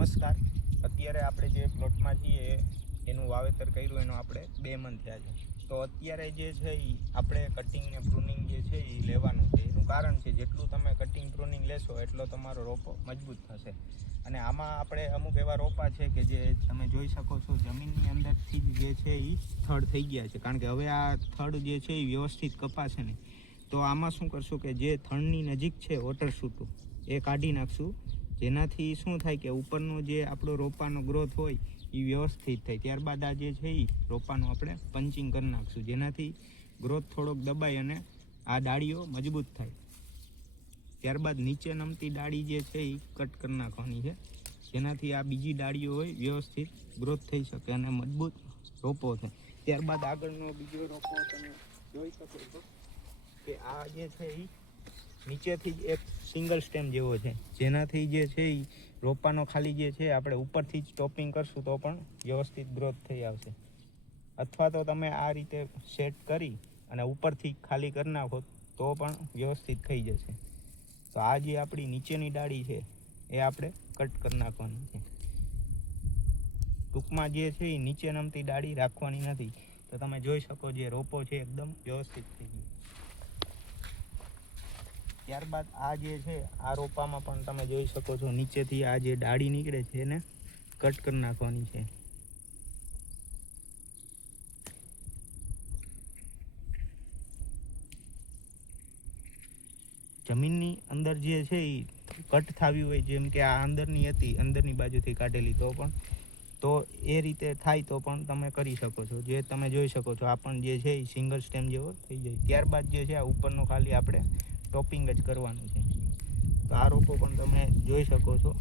નમસ્કાર. અત્યારે આપણે જે પ્લોટમાં છીએ એનું વાવેતર કર્યું એનો આપણે 2 મણ થયા છે. તો અત્યારે જે છે એ આપણે કટિંગ ને પ્રૂનિંગ જે છે એ લેવાનું છે. એનું કારણ છે જેટલું તમે કટિંગ પ્રૂનિંગ લેશો એટલો તમારો રોપો મજબૂત થશે. અને આમાં આપણે અમુક એવા રોપા છે કે જે તમે જોઈ શકો છો જમીનની અંદરથી જે છે એ થડ થઈ ગયા છે. કારણ કે હવે આ થડ જે છે એ વ્યવસ્થિત કપાશે નહીં. તો આમાં શું કરશું કે જે થડની નજીક છે વોટર શૂટું એ કાઢી નાખશું, જેનાથી શું થાય કે ઉપરનો જે આપણો રોપાનો ગ્રોથ હોય એ વ્યવસ્થિત થાય. ત્યારબાદ આ જે છે એ રોપાનું આપણે પંચિંગ કરી નાખશું, જેનાથી ગ્રોથ થોડોક દબાય અને આ ડાળીઓ મજબૂત થાય. ત્યારબાદ નીચે નમતી ડાળી જે છે એ કટ કરી નાખવાની છે, જેનાથી આ બીજી ડાળીઓ હોય વ્યવસ્થિત ગ્રોથ થઈ શકે અને મજબૂત રોપો થાય. ત્યારબાદ આગળનો બીજો રોપો તમે જોઈ શકો છો કે આ જે છે એ નીચેથી જ એક સિંગલ સ્ટેમ જેવો છે, જેનાથી જે છે એ રોપાનો ખાલી જે છે આપણે ઉપરથી જ ટોપિંગ કરશું તો પણ વ્યવસ્થિત ગ્રોથ થઈ આવશે. અથવા તો તમે આ રીતે સેટ કરી અને ઉપરથી ખાલી કરી નાખો તો પણ વ્યવસ્થિત થઈ જશે. તો આ જે આપણી નીચેની ડાળી છે એ આપણે કટ કરી નાખવાની છે. ટૂંકમાં જે છે એ નીચે નમતી ડાળી રાખવાની નથી. તો તમે જોઈ શકો જે રોપો છે એકદમ વ્યવસ્થિત થઈ ગયો. ત્યારબાદ આ જે છે આ રોપામાં પણ તમે જોઈ શકો છો નીચેથી આ જે ડાળી નીકળે છે એને કટ કરી નાખવાની છે. જમીનની અંદર જે છે એ કટ થવી હોય, જેમ કે આ અંદરની હતી, અંદરની બાજુથી કાઢેલી, તો એ રીતે થાય તો પણ તમે કરી શકો છો. જે તમે જોઈ શકો છો આ પણ જે છે એ સિંગલ સ્ટેમ જેવો થઈ જાય. ત્યારબાદ જે છે આ ઉપરનો ખાલી આપણે ટોપિંગ જ કરવાનું છે. તો આ રોપો પણ તમે જોઈ શકો છો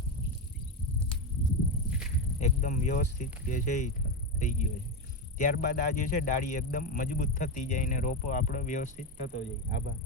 એકદમ વ્યવસ્થિત જે છે એ થઈ ગયો છે. ત્યારબાદ આ જે છે ડાળી એકદમ મજબૂત થતી જાય અને રોપો આપણો વ્યવસ્થિત થતો જાય. આભાર.